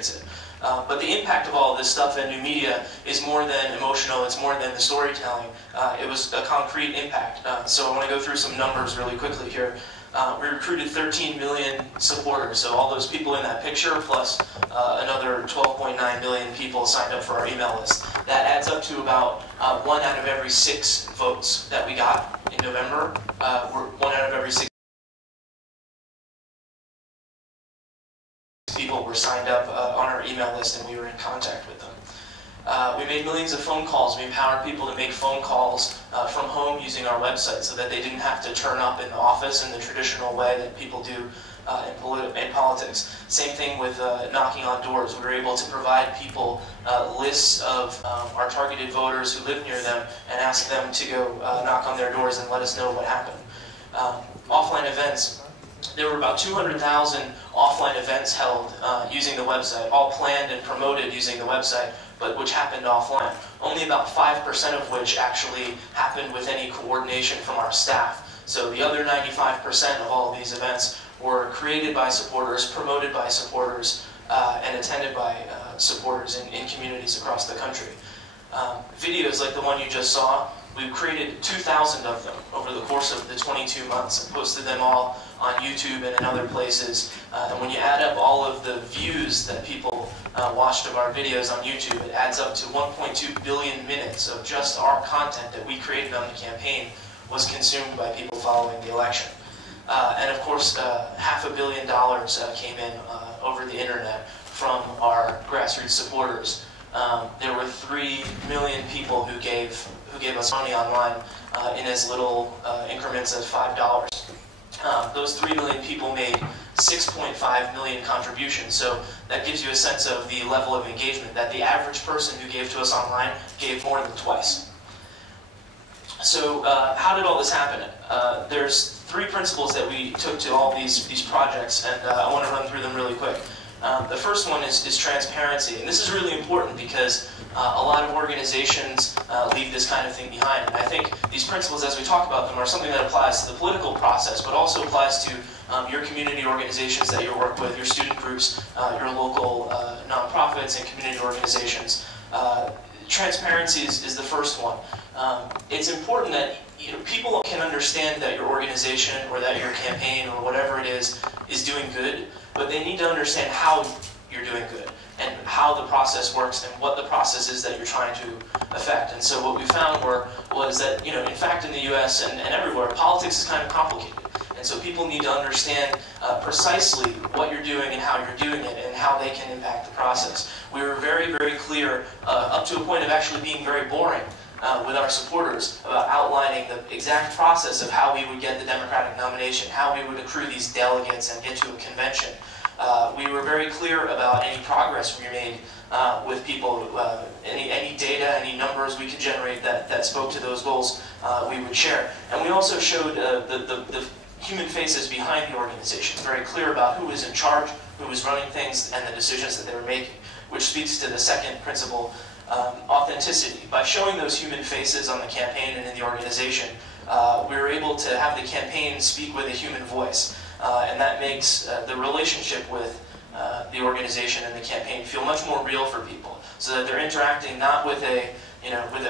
demonstrates it. But the impact of all of this stuff in new media is more than emotional, it's more than the storytelling. It was a concrete impact. So I want to go through some numbers really quickly here. We recruited 13 million supporters, so all those people in that picture, plus another 12.9 million people signed up for our email list. That adds up to about 1 out of every 6 votes that we got in November. 1 out of every 6 people were signed up on our email list, and we were in contact with them. We made millions of phone calls. We empowered people to make phone calls from home using our website so that they didn't have to turn up in the office in the traditional way that people do in politics. Same thing with knocking on doors. We were able to provide people lists of our targeted voters who live near them and ask them to go knock on their doors and let us know what happened. Offline events. There were about 200,000 offline events held using the website, all planned and promoted using the website, but which happened offline. Only about 5% of which actually happened with any coordination from our staff. So the other 95% of all of these events were created by supporters, promoted by supporters, and attended by supporters in communities across the country. Videos like the one you just saw, we've created 2,000 of them over the course of the 22 months and posted them all on YouTube and in other places. And when you add up all of the views that people watched of our videos on YouTube, it adds up to 1.2 billion minutes of just our content that we created on the campaign was consumed by people following the election. And of course, $500 million came in over the internet from our grassroots supporters. There were 3 million people who gave us money online in as little increments as $5. Those 3 million people made 6.5 million contributions, so that gives you a sense of the level of engagement that the average person who gave to us online gave more than twice. So how did all this happen? There's 3 principles that we took to all these projects, and I want to run through them really quick. The first one is transparency, and this is really important because a lot of organizations leave this kind of thing behind. And I think these principles, as we talk about them, are something that applies to the political process, but also applies to your community organizations that you work with, your student groups, your local nonprofits and community organizations. Transparency is the first one. It's important that people can understand that your organization or that your campaign or whatever it is doing good, but they need to understand how you're doing good and how the process works and what the process is that you're trying to affect. And so what we found was that, in fact, in the US and everywhere, politics is kind of complicated. And so people need to understand precisely what you're doing and how you're doing it and how they can impact the process. We were very, very clear, up to a point of actually being very boring with our supporters about outlining the exact process of how we would get the Democratic nomination, how we would accrue these delegates and get to a convention. We were very clear about any progress we made with people, any data, any numbers we could generate that spoke to those goals, we would share. And we also showed the human faces behind the organization, very clear about who was in charge, who was running things, and the decisions that they were making, which speaks to the second principle, authenticity. By showing those human faces on the campaign and in the organization, we were able to have the campaign speak with a human voice. And that makes the relationship with the organization and the campaign feel much more real for people, so that they're interacting not with a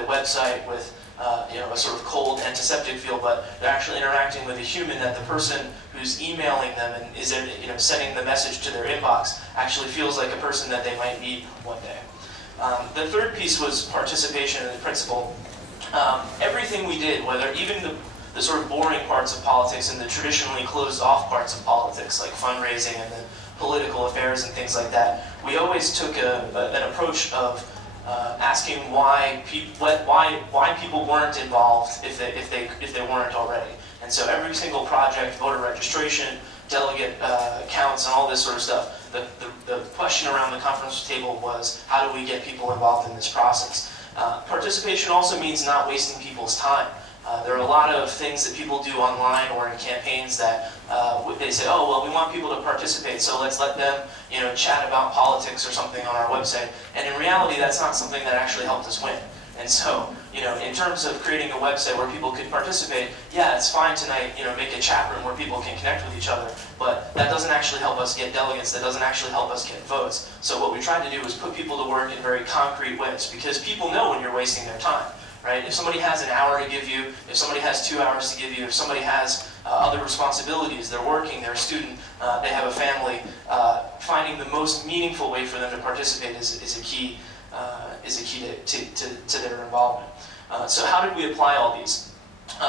website with a sort of cold, antiseptic feel, but they're actually interacting with a human, that the person who's emailing them and is sending the message to their inbox actually feels like a person that they might meet one day. The third piece was participation in the principle. Everything we did, whether even the sort of boring parts of politics and the traditionally closed-off parts of politics, like fundraising and the political affairs and things like that, we always took an approach of asking why people weren't involved if they weren't already. And so every single project, voter registration, delegate counts, and all this sort of stuff, the question around the conference table was, how do we get people involved in this process? Participation also means not wasting people's time. There are a lot of things that people do online or in campaigns that they say, oh, well, we want people to participate, so let's let them chat about politics or something on our website. And in reality, that's not something that actually helped us win. And so, in terms of creating a website where people could participate, yeah, it's fine tonight, make a chat room where people can connect with each other, but that doesn't actually help us get delegates, that doesn't actually help us get votes. So what we tried to do was put people to work in very concrete ways, because people know when you're wasting their time, right? If somebody has an hour to give you, if somebody has 2 hours to give you, if somebody has other responsibilities, they're working, they're a student, they have a family, finding the most meaningful way for them to participate is a key to their involvement. So how did we apply all these?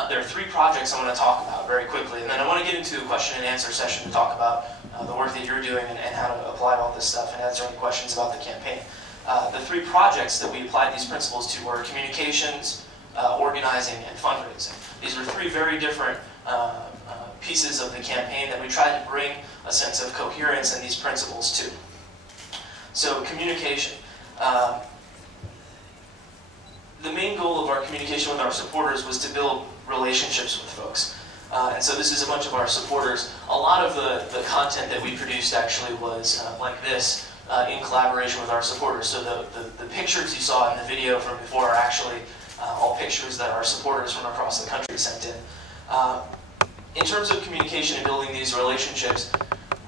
There are 3 projects I want to talk about very quickly, and then I want to get into a question and answer session to talk about the work that you're doing and how to apply all this stuff and answer any questions about the campaign. The 3 projects that we applied these principles to were communications, organizing, and fundraising. These were 3 very different pieces of the campaign that we tried to bring a sense of coherence in these principles to. So communication. The main goal of our communication with our supporters was to build relationships with folks. And so this is a bunch of our supporters. A lot of the content that we produced actually was like this, in collaboration with our supporters. So the pictures you saw in the video from before are actually all pictures that our supporters from across the country sent in. In terms of communication and building these relationships,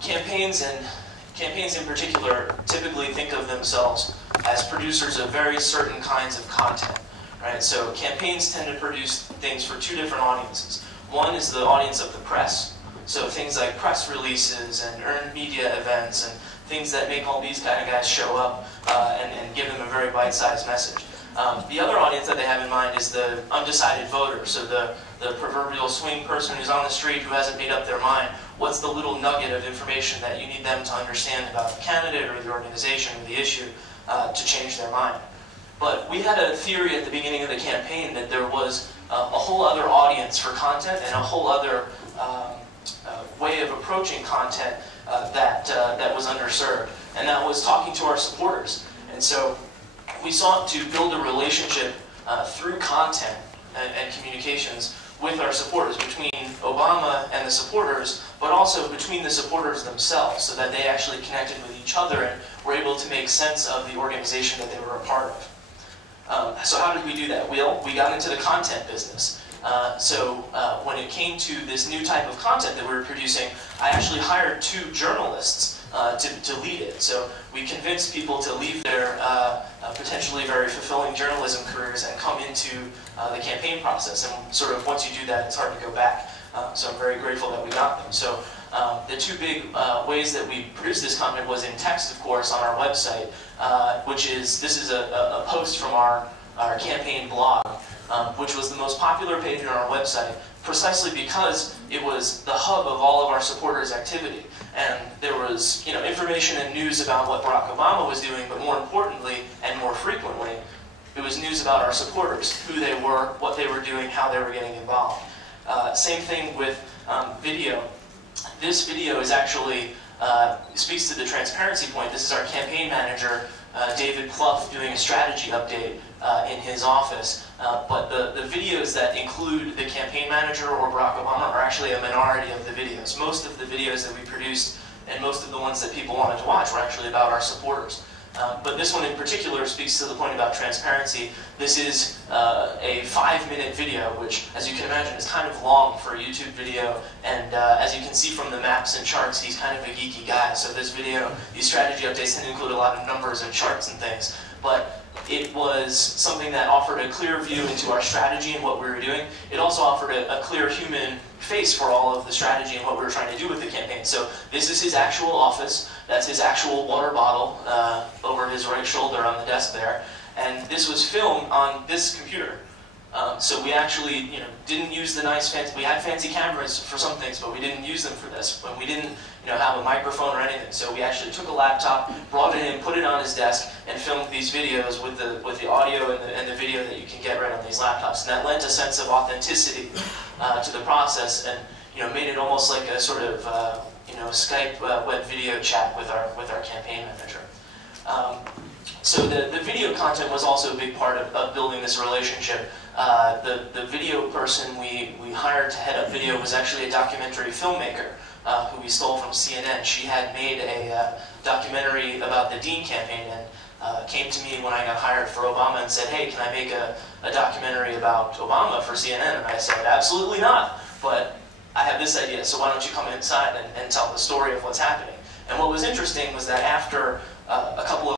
campaigns in particular typically think of themselves as producers of very certain kinds of content, right? So campaigns tend to produce things for 2 different audiences. One is the audience of the press, so things like press releases and earned media events and things that make all these kind of guys show up and give them a very bite-sized message. The other audience that they have in mind is the undecided voter, so the proverbial swing person who's on the street who hasn't made up their mind. What's the little nugget of information that you need them to understand about the candidate or the organization or the issue to change their mind? But we had a theory at the beginning of the campaign that there was a whole other audience for content and a whole other way of approaching content that was underserved, and that was talking to our supporters. And so we sought to build a relationship through content and communications with our supporters, between Obama and the supporters, but also between the supporters themselves, so that they actually connected with each other and were able to make sense of the organization that they were a part of. So how did we do that? Well, we got into the content business. When it came to this new type of content that we were producing, I actually hired 2 journalists to lead it. So we convinced people to leave their potentially very fulfilling journalism careers and come into the campaign process. And sort of once you do that, it's hard to go back. So I'm very grateful that we got them. So the 2 big ways that we produced this content was in text, of course, on our website, this is a post from our campaign blog, which was the most popular page on our website, precisely because it was the hub of all of our supporters' activity. And there was, information and news about what Barack Obama was doing, but more importantly, and more frequently, it was news about our supporters, who they were, what they were doing, how they were getting involved. Same thing with video. This video is actually, speaks to the transparency point. This is our campaign manager, David Plouffe, doing a strategy update in his office. But the videos that include the campaign manager or Barack Obama are actually a minority of the videos. Most of the videos that we produced and most of the ones that people wanted to watch were actually about our supporters. But this one in particular speaks to the point about transparency. This is a 5-minute video, which, as you can imagine, is kind of long for a YouTube video. And as you can see from the maps and charts, he's kind of a geeky guy. So this video, these strategy updates tend to include a lot of numbers and charts and things. But it was something that offered a clear view into our strategy and what we were doing. It also offered a clear human face for all of the strategy and what we were trying to do with the campaign. So this is his actual office. That's his actual water bottle over his right shoulder on the desk there. And this was filmed on this computer. So we actually, didn't use the nice fancy. We had fancy cameras for some things, but we didn't use them for this. But we didn't, have a microphone or anything. So we actually took a laptop, brought it in, put it on his desk, and filmed these videos with the audio and the video that you can get right on these laptops. And that lent a sense of authenticity to the process, and made it almost like a sort of Skype web video chat with our campaign manager. So the video content was also a big part of building this relationship. The video person we hired to head up video was actually a documentary filmmaker who we stole from CNN. She had made a documentary about the Dean campaign, and came to me when I got hired for Obama and said, hey, can I make a documentary about Obama for CNN? And I said, absolutely not, but I have this idea, so why don't you come inside and tell the story of what's happening? And what was interesting was that after a couple of